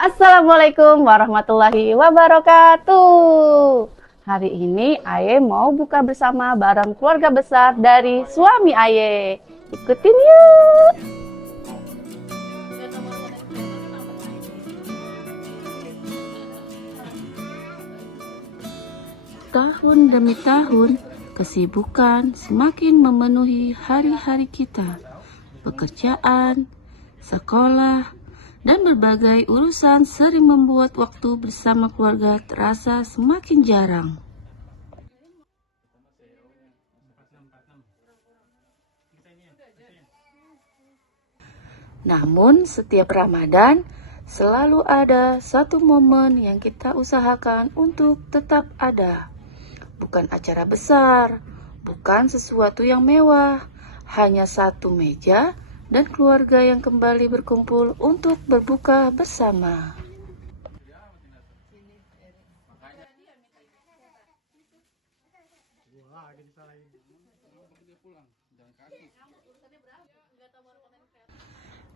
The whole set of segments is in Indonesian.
Assalamualaikum warahmatullahi wabarakatuh. Hari ini Aye mau buka bersama bareng keluarga besar dari suami Aye. Ikutin yuk. Tahun demi tahun, kesibukan semakin memenuhi hari-hari kita. Pekerjaan, sekolah, dan berbagai urusan sering membuat waktu bersama keluarga terasa semakin jarang. Namun, setiap Ramadan selalu ada satu momen yang kita usahakan untuk tetap ada. Bukan acara besar, bukan sesuatu yang mewah, hanya satu meja dan keluarga yang kembali berkumpul untuk berbuka bersama.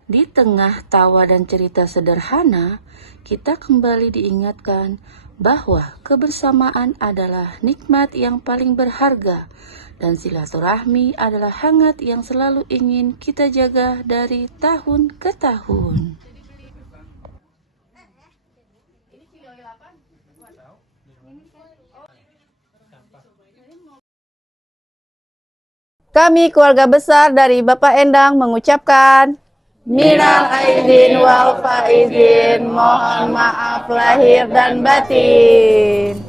Di tengah tawa dan cerita sederhana, kita kembali diingatkan bahwa kebersamaan adalah nikmat yang paling berharga dan silaturahmi adalah hangat yang selalu ingin kita jaga dari tahun ke tahun. Kami keluarga besar dari Bapak Endang mengucapkan minal aidin wal faizin, mohon maaf lahir dan batin.